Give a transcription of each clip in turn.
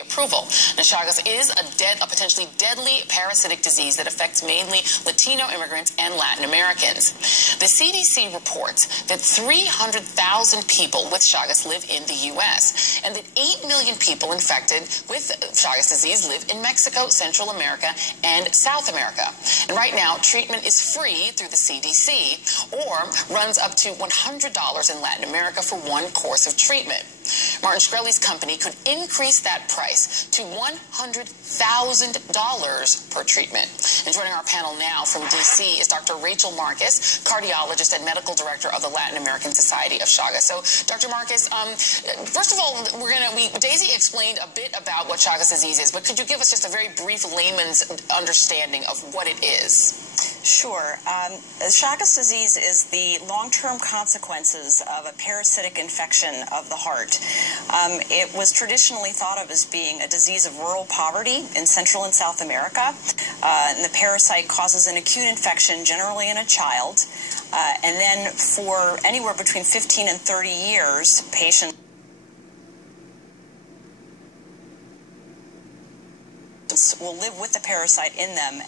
approval. Now, Chagas is a potentially deadly parasitic disease that affects mainly Latino immigrants and Latin Americans. The CDC reports that 300,000 people with Chagas live in the U.S. and that 8 million people infected with Chagas disease live in Mexico, Central America, and South America. And right now, treatment is free through the CDC or runs up to $100 in Latin America for one course of treatment. Martin Shkreli's company could increase that price to $100,000 per treatment. And joining our panel now from D.C. is Dr. Rachel Marcus, cardiologist and medical director of the Latin American Society of Chagas. So, Dr. Marcus, first of all, Daisy explained a bit about what Chagas disease is, but could you give us just a very brief layman's understanding of what it is? Sure. Chagas disease is the long-term consequences of a parasitic infection of the heart. It was traditionally thought of as being a disease of rural poverty in Central and South America. And the parasite causes an acute infection, generally in a child. And then for anywhere between 15 and 30 years, patients will live with the parasite in them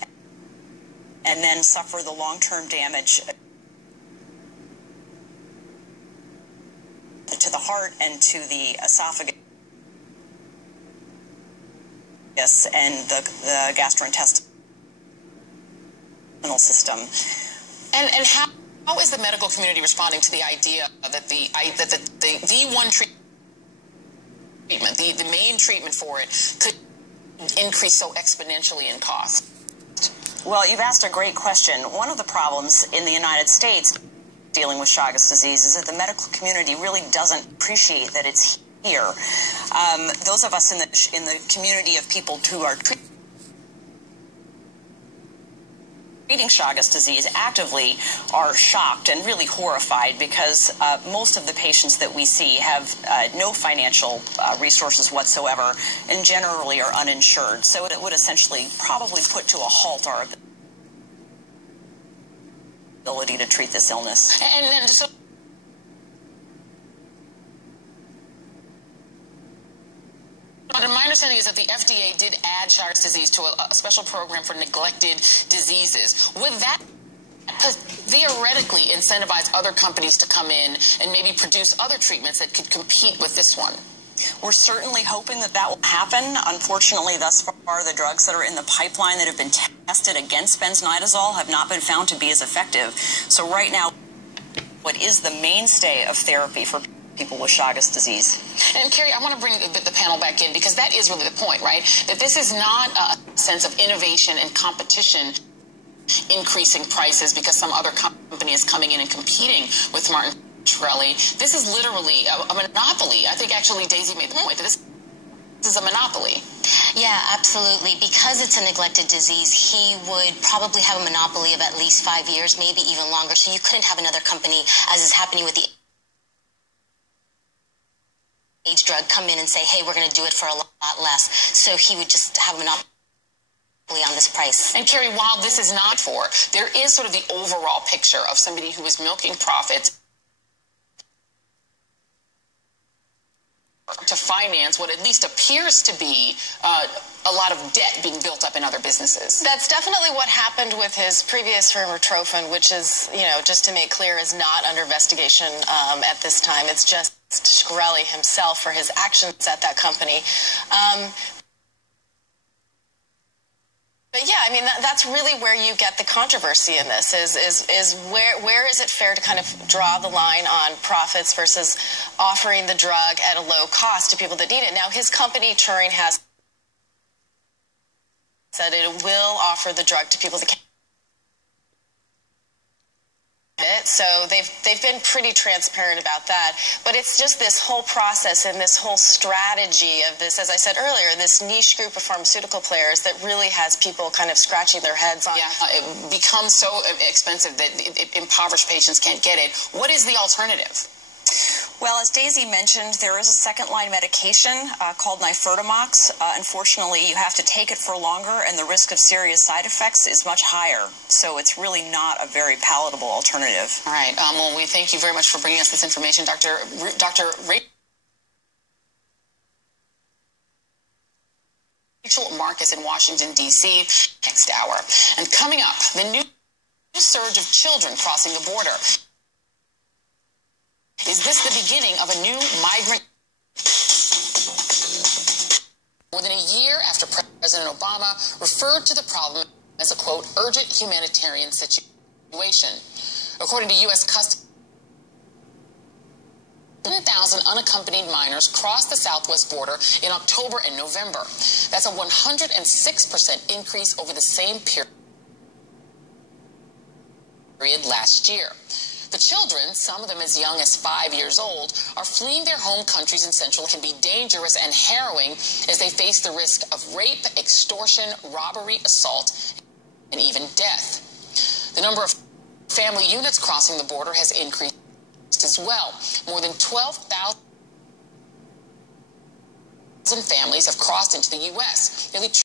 and then suffer the long-term damage to the heart and to the esophagus and the gastrointestinal system. And how is the medical community responding to the idea that the one treatment, the main treatment for it, could increase so exponentially in cost? Well, you've asked a great question. One of the problems in the United States dealing with Chagas disease is that the medical community really doesn't appreciate that it's here. Those of us in the community of people who are treating Chagas disease actively are shocked and really horrified because most of the patients that we see have no financial resources whatsoever and generally are uninsured. So it would essentially probably put to a halt our ability to treat this illness. And then so my understanding is that the FDA did add Chagas disease to a special program for neglected diseases. Would that theoretically incentivize other companies to come in and maybe produce other treatments that could compete with this one? We're certainly hoping that that will happen. Unfortunately, thus far, the drugs that are in the pipeline that have been tested against benznidazole have not been found to be as effective. So right now, what is the mainstay of therapy for people with Chagas disease? And Carrie, I want to bring the panel back in because that is really the point, right? That this is not a sense of innovation and competition increasing prices because some other company is coming in and competing with Martin Shkreli. This is literally a monopoly. I think actually Daisy made the point that this is a monopoly. Yeah, absolutely. Because it's a neglected disease, he would probably have a monopoly of at least 5 years, maybe even longer. So you couldn't have another company, as is happening with the age drug, come in and say, hey, we're going to do it for a lot less. So he would just have a monopoly on this price. And Carrie, while this is not there is sort of the overall picture of somebody who is milking profits to finance what at least appears to be a lot of debt being built up in other businesses. That's definitely what happened with his previous firm, Rotrophin, which is, just to make clear, is not under investigation at this time. It's just Shkreli himself for his actions at that company. But yeah, I mean, that's really where you get the controversy in this, is where is it fair to kind of draw the line on profits versus offering the drug at a low cost to people that need it. Now, his company, Turing, has said it will offer the drug to people that can't it. So they've been pretty transparent about that. But it's just this whole process and this whole strategy of this, as I said earlier, this niche group of pharmaceutical players that really has people kind of scratching their heads on. Yeah, it becomes so expensive that impoverished patients can't get it. What is the alternative? Well, as Daisy mentioned, there is a second-line medication called nifurtimox. Unfortunately, you have to take it for longer, and the risk of serious side effects is much higher. So it's really not a very palatable alternative. All right. Well, we thank you very much for bringing us this information, Dr. Marcus in Washington, D.C. next hour. And coming up, the new surge of children crossing the border. Is this the beginning of a new migrant? More than a year after President Obama referred to the problem as a, quote, urgent humanitarian situation. According to U.S. Customs, 10,000 unaccompanied minors crossed the southwest border in October and November. That's a 106% increase over the same period last year. The children, some of them as young as 5 years old, are fleeing their home countries in Central. Can be dangerous and harrowing as they face the risk of rape, extortion, robbery, assault, and even death. The number of family units crossing the border has increased as well. More than 12,000 families have crossed into the U.S. Nearly